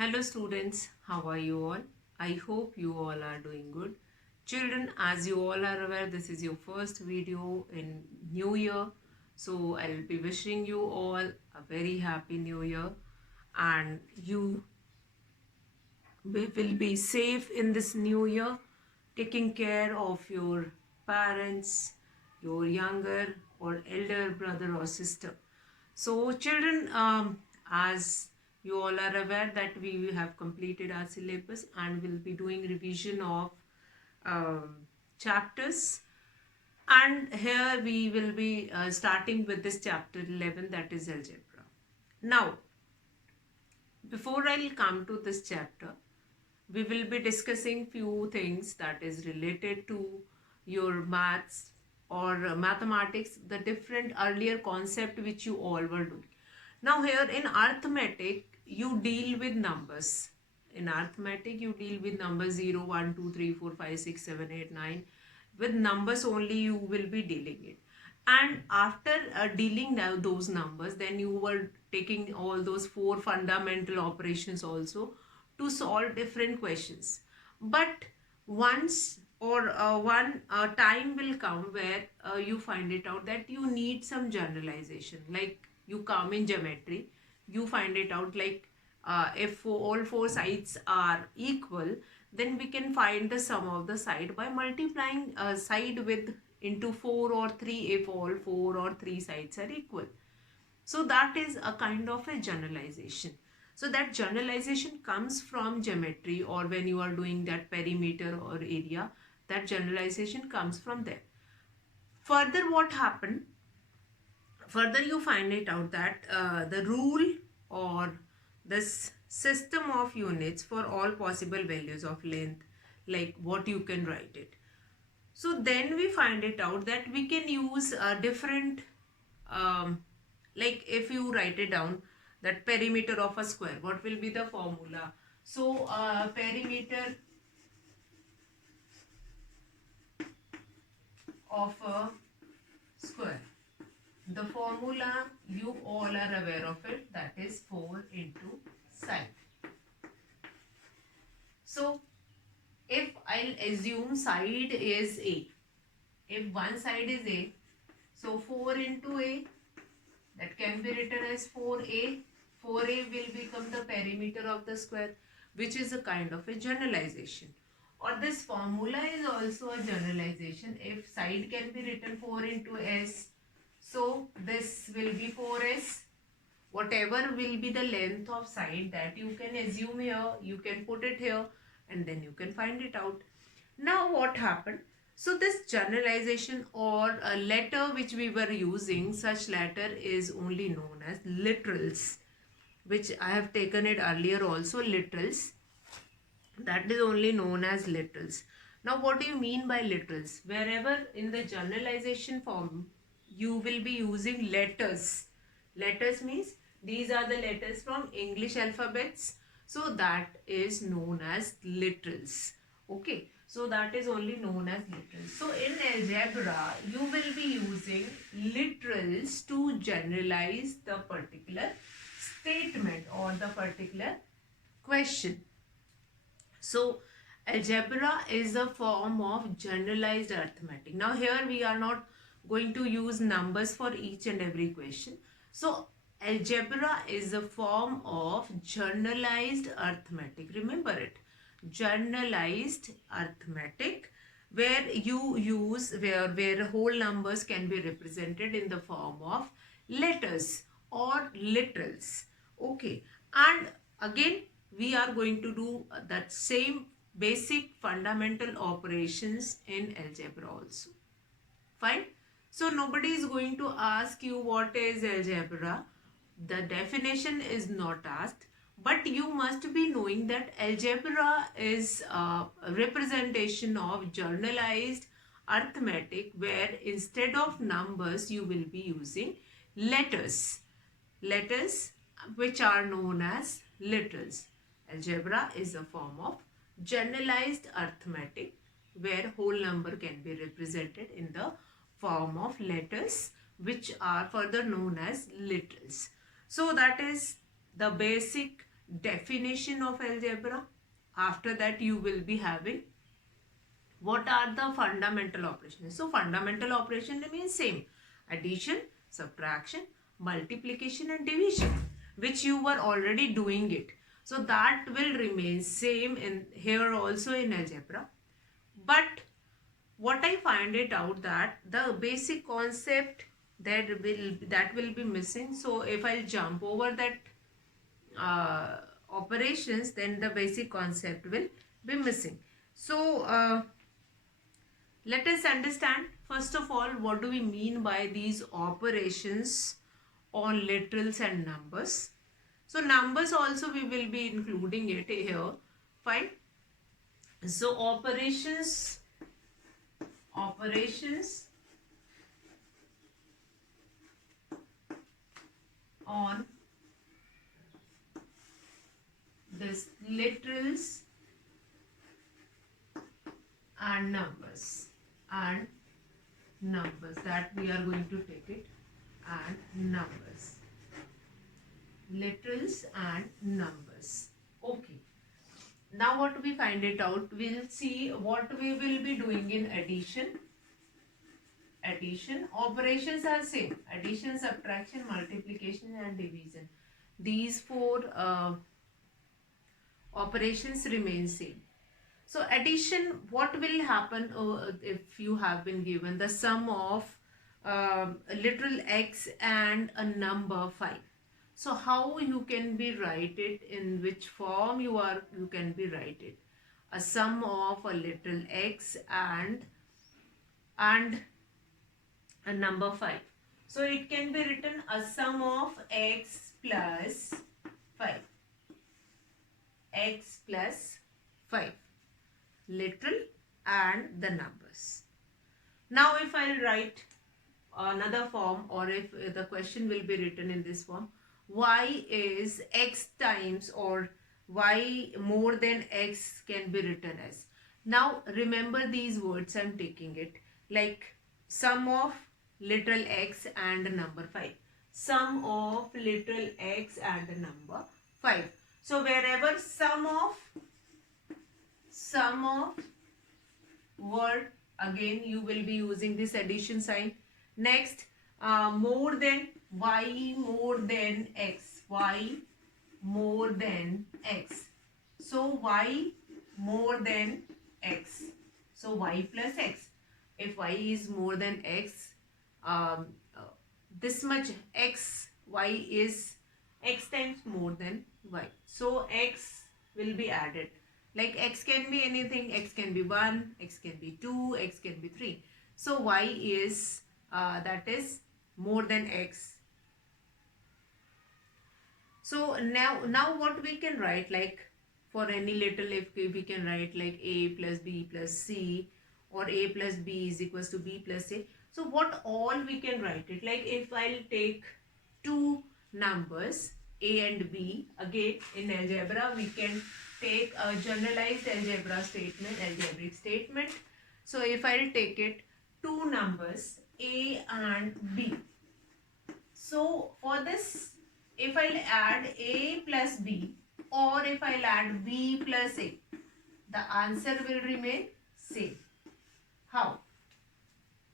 Hello students, how are you all? I hope you all are doing good. Children, as you all are aware, this is your first video in New Year. So I'll be wishing you all a very happy New Year, and you will be safe in this new year, taking care of your parents, your younger or elder brother or sister. So, children, as you all are aware that we have completed our syllabus and will be doing revision of um, chapters. And here we will be starting with this chapter 11, that is algebra. Now, before I'll come to this chapter, we will be discussing few things that is related to your maths or mathematics, the different earlier concept which you all were doing. Now here in arithmetic you deal with numbers. In arithmetic you deal with numbers 0 1 2 3 4 5 6 7 8 9. With numbers only you will be dealing it. And after dealing now those numbers, then you were taking all those four fundamental operations also to solve different questions. But once or one time will come where you find it out that you need some generalization. Like you come in geometry, you find it out like if all four sides are equal, then we can find the sum of the side by multiplying side with into 4 or 3 if all 4 or 3 sides are equal. So that is a kind of a generalization. So that generalization comes from geometry, or when you are doing that perimeter or area, that generalization comes from there. Further, what happened? Further, you find it out that the rule or this system of units for all possible values of length, like what you can write it. So then we find it out that we can use different, like if you write it down, that perimeter of a square, what will be the formula? So perimeter of a square, the formula you all are aware of it, that is 4 into side. So if I'll assume side is A, if one side is A, so 4 into A, that can be written as 4A. 4A will become the perimeter of the square, which is a kind of a generalization. Or this formula is also a generalization. If side can be written 4 into S, so this will be 4S. Whatever will be the length of side, that you can assume here, you can put it here, and then you can find it out. Now what happened? So this generalization or a letter which we were using, such letter is only known as literals, which I have taken it earlier also, literals. That is only known as literals. Now what do you mean by literals? Wherever in the generalization form you will be using letters. Letters means these are the letters from English alphabets. So that is known as literals. Okay. So that is only known as literals. So in algebra, you will be using literals to generalize the particular statement or the particular question. So algebra is a form of generalized arithmetic. Now here we are not going to use numbers for each and every question. So algebra is a form of generalized arithmetic. Remember it. Generalized arithmetic, where you use where whole numbers can be represented in the form of letters or literals. Okay. And again we are going to do that same basic fundamental operations in algebra also. Fine. So nobody is going to ask you what is algebra. The definition is not asked, but you must be knowing that algebra is a representation of generalized arithmetic, where instead of numbers you will be using letters. Letters which are known as literals. Algebra is a form of generalized arithmetic, where whole number can be represented in the form of letters, which are further known as literals. So that is the basic definition of algebra. After that you will be having what are the fundamental operations. So fundamental operation remains same: addition, subtraction, multiplication and division, which you were already doing it. So that will remain same in here also in algebra. But what I find it out that the basic concept that will be missing. So if I'll jump over that operations, then the basic concept will be missing. So let us understand first of all what do we mean by these operations on literals and numbers. So numbers also we will be including it here. Fine. So operations on this literals and numbers that we are going to take it, and numbers, literals and numbers. Okay, now what we find it out, we'll see what we will be doing in addition. Operations are same: addition, subtraction, multiplication and division. These four operations remain same. So addition, what will happen if you have been given the sum of a literal x and a number 5? So how you can be write it, in which form you can be write it? A sum of a literal x and a number 5. So it can be written a sum of x plus 5. X plus 5. Literal and the numbers. Now if I'll write another form, or if the question will be written in this form, y is x times, or y more than x can be written as. Now remember these words I'm taking it, like sum of literal x and number 5. Sum of literal x and number 5. So wherever sum of word, again you will be using this addition sign. Next, more than, y more than x, y more than x. So y more than x, so y plus x. If y is more than x, this much x, y is x times more than y, so x will be added. Like x can be anything, x can be 1, x can be 2, x can be 3. So y is that is more than x. So now what we can write, like for any little, if we can write like a plus b plus c, or a plus b is equals to b plus a. So what all we can write it, like if I'll take two numbers a and b, again in algebra we can take a generalized algebraic statement. So if I'll take it two numbers a and b, so for this, if I'll add a plus b, or if I'll add b plus a, the answer will remain same. How?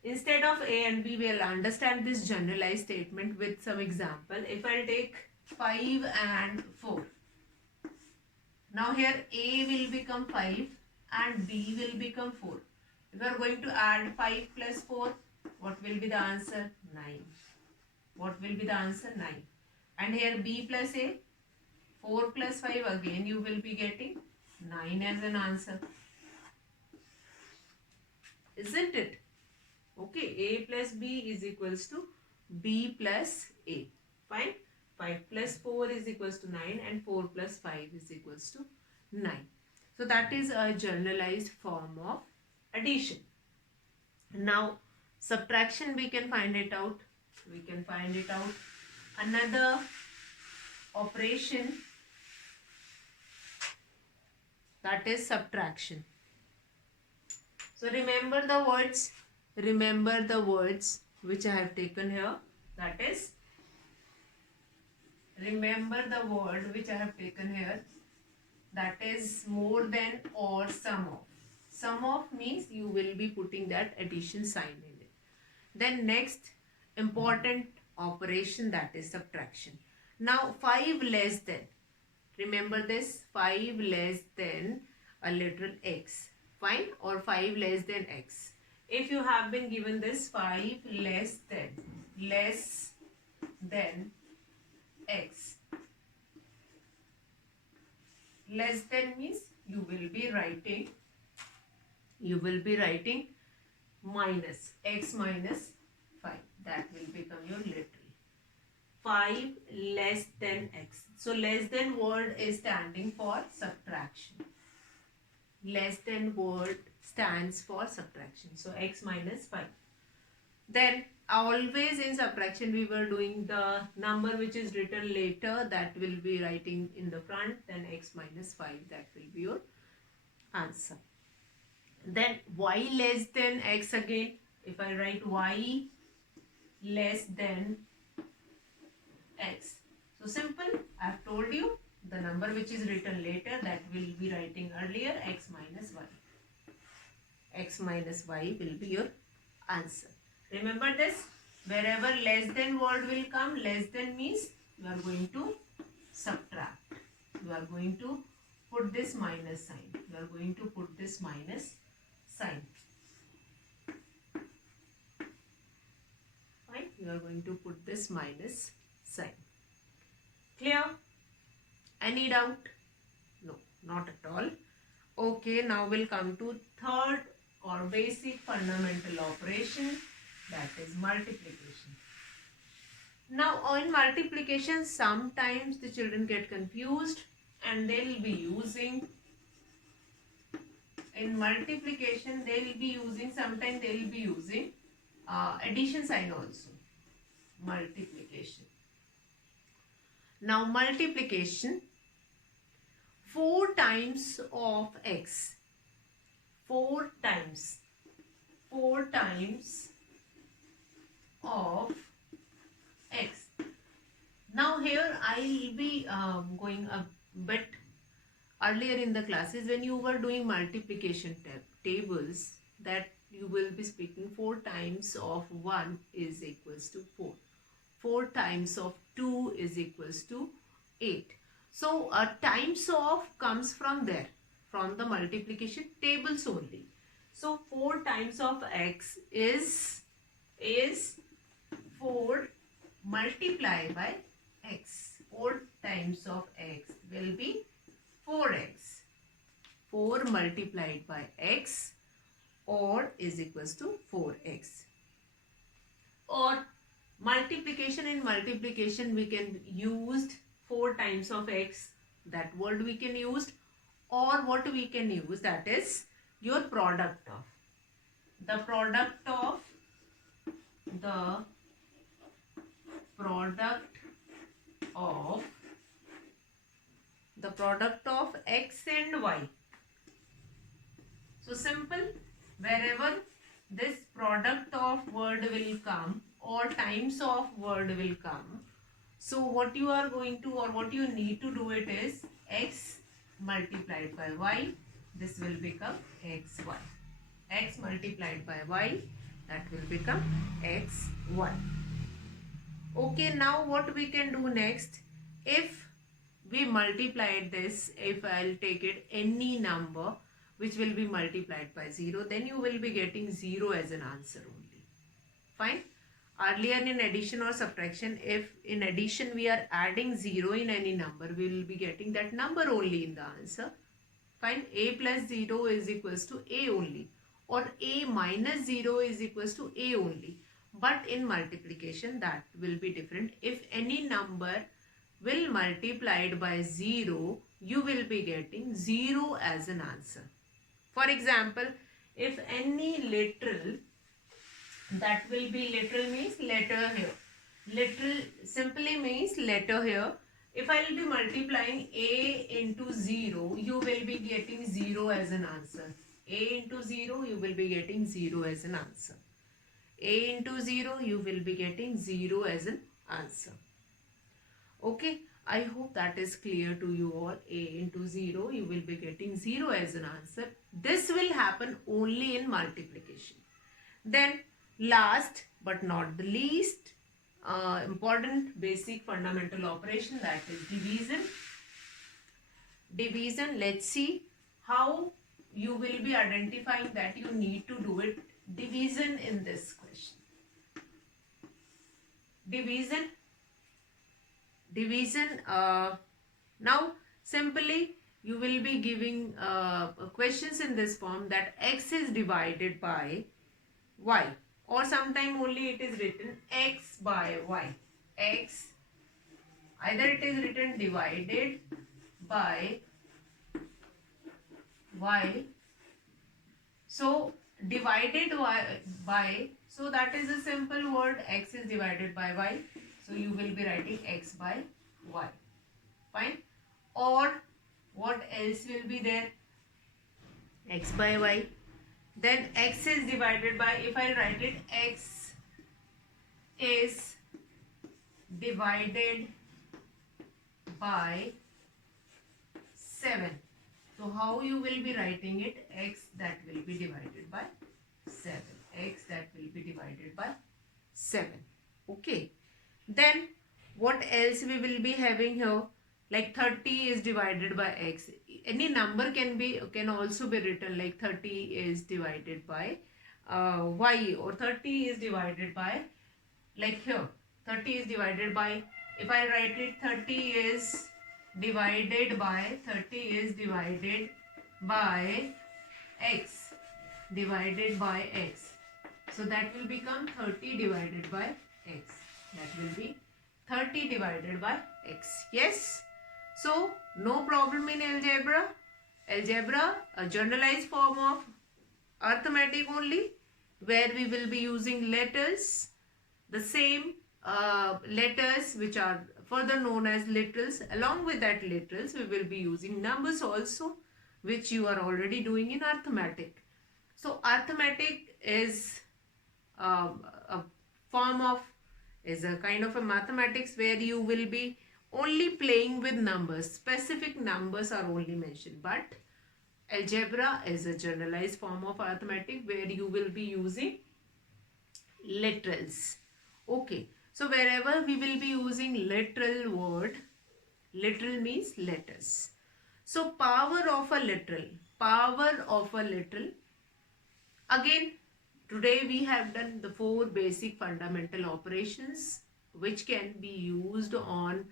Instead of a and b, we'll understand this generalized statement with some example. If I'll take 5 and 4. Now here a will become 5 and b will become 4. If we are going to add 5 plus 4, what will be the answer? 9. What will be the answer? 9. And here b plus a, 4 plus 5, again you will be getting 9 as an answer. Isn't it? Okay, a plus b is equals to b plus a. Fine. 5 plus 4 is equals to 9, and 4 plus 5 is equals to 9. So that is a generalized form of addition. Now subtraction, we can find it out. Another operation, that is subtraction. So remember the words which I have taken here, that is remember the word which I have taken here, that is more than or sum of. Sum of means you will be putting that addition sign in it. Then next important operation, that is subtraction. Now 5 less than, remember this, 5 less than a literal x, fine, or 5 less than x. If you have been given this 5 less than x, less than means you will be writing minus x minus 5, that will become your literal 5 less than x. So less than word is standing for subtraction. Less than word stands for subtraction. So x minus 5. Then always in subtraction we were doing the number which is written later, that will be writing in the front, then x minus 5, that will be your answer. Then y less than x again. If I write y less than x, so simple, I have told you the number which is written later, that will be writing earlier, x minus y. X minus y will be your answer. Remember this, wherever less than word will come, less than means you are going to subtract. You are going to put this minus sign. You are going to put this minus sign. Fine, you are going to put this minus sign. Clear? Any doubt? No, not at all. Okay, now we'll come to third or basic fundamental operation, that is multiplication. Now on multiplication, sometimes the children get confused and they'll be using, in multiplication they'll be using, sometimes they'll be using addition sign also. Multiplication. Now multiplication, 4 times of x, 4 times of x. Now here I will be going a bit earlier in the classes when you were doing multiplication tables, that you will be speaking 4 times of 1 is equals to 4. 4 times of 2 is equals to 8. So times of comes from there, from the multiplication tables only. So 4 times of x is 4 multiplied by x. 4 times of x will be 4x. 4 multiplied by x or is equals to 4x. Or multiplication, in multiplication we can use 4 times of x, that word we can use, or what we can use, that is your product of. The product of x and y. So simple, wherever this product of word will come or times of word will come, so what you are going to, or what you need to do it is x multiplied by y, this will become xy. X multiplied by y, that will become xy. Okay, now what we can do next, if we multiplied this, if I'll take it any number which will be multiplied by 0, then you will be getting 0 as an answer only. Fine. Earlier in addition or subtraction, if in addition we are adding 0 in any number, we will be getting that number only in the answer. Fine. A plus 0 is equals to A only, or A minus 0 is equals to A only. But in multiplication that will be different. If any number will multiplied by 0, you will be getting 0 as an answer. For example, if any literal, that will be literal means letter here. Literal simply means letter here. If I will be multiplying A into 0, you will be getting 0 as an answer. A into 0, you will be getting 0 as an answer. A into 0, you will be getting 0 as an answer. Okay, I hope that is clear to you all. A into 0, you will be getting 0 as an answer. This will happen only in multiplication. Then last but not the least, important basic fundamental operation, that is division. Division, let's see how you will be identifying that you need to do it. Division in this question. Division, now simply you will be giving questions in this form, that x is divided by y, or sometime only it is written x by y. X, either it is written divided by y. So divided by, so that is a simple word, x is divided by y. So you will be writing x by y. Fine. Or what else will be there? X by y. Then x is divided by, if I write it, x is divided by 7. So how you will be writing it? X that will be divided by 7. X that will be divided by 7. Okay. Then what else we will be having here? Like 30 is divided by x. Any number can also be written like 30 is divided by y, or 30 is divided by, like here 30 is divided by, if I write it, 30 is divided by x, divided by x. So that will become 30 divided by x. That will be 30 divided by x. Yes. So no problem in algebra. Algebra, a generalized form of arithmetic only, where we will be using letters, the same letters which are further known as literals. Along with that literals, we will be using numbers also, which you are already doing in arithmetic. So arithmetic is a form of, is a kind of a mathematics where you will be only playing with numbers. Specific numbers are only mentioned, but algebra is a generalized form of arithmetic where you will be using literals. Okay, so wherever we will be using literal word, literal means letters. So power of a literal, again today we have done the 4 basic fundamental operations which can be used on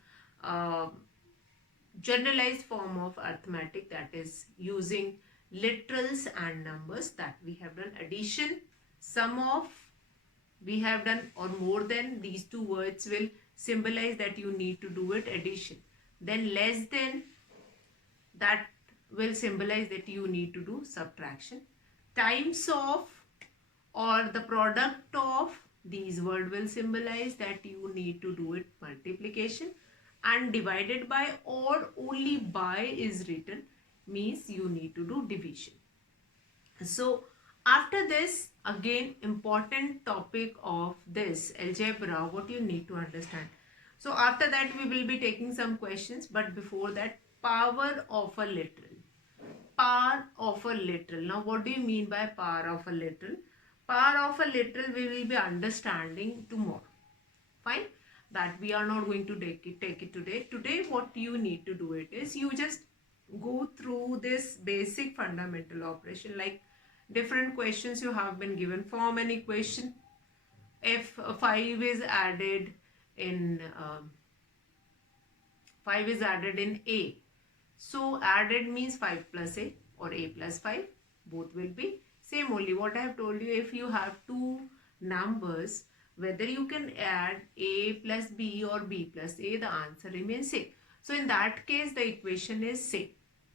generalized form of arithmetic, that is using literals and numbers. That we have done addition, sum of, we have done, or more than, these 2 words will symbolize that you need to do it, addition. Then less than, that will symbolize that you need to do subtraction. Times of or the product of, these word will symbolize that you need to do it multiplication. And divided by or only by is written means you need to do division. So after this, again important topic of this algebra, what you need to understand. So after that we will be taking some questions, but before that, power of a literal. Power of a literal. Now what do you mean by power of a literal? Power of a literal we will be understanding tomorrow. Fine, that we are not going to take it today. Today what you need to do it is, you just go through this basic fundamental operation, like different questions you have been given. Form an equation. If 5 is added in A, so added means 5 plus A or A plus 5, both will be same only. What I have told you, if you have 2 numbers, whether you can add A plus B or B plus A, the answer remains same. So in that case, the equation is same.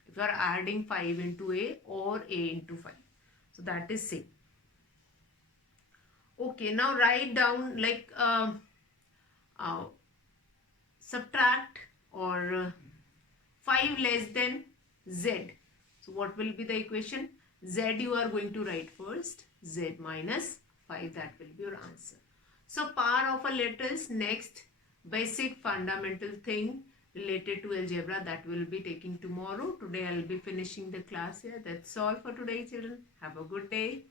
If you are adding 5 into A or A into 5. So that is same. Okay, now write down like subtract or 5 less than Z. So what will be the equation? Z you are going to write first. Z minus 5, that will be your answer. So power of a literals. Next, basic fundamental thing related to algebra that we'll be taking tomorrow. Today I'll be finishing the class here. That's all for today, children. Have a good day.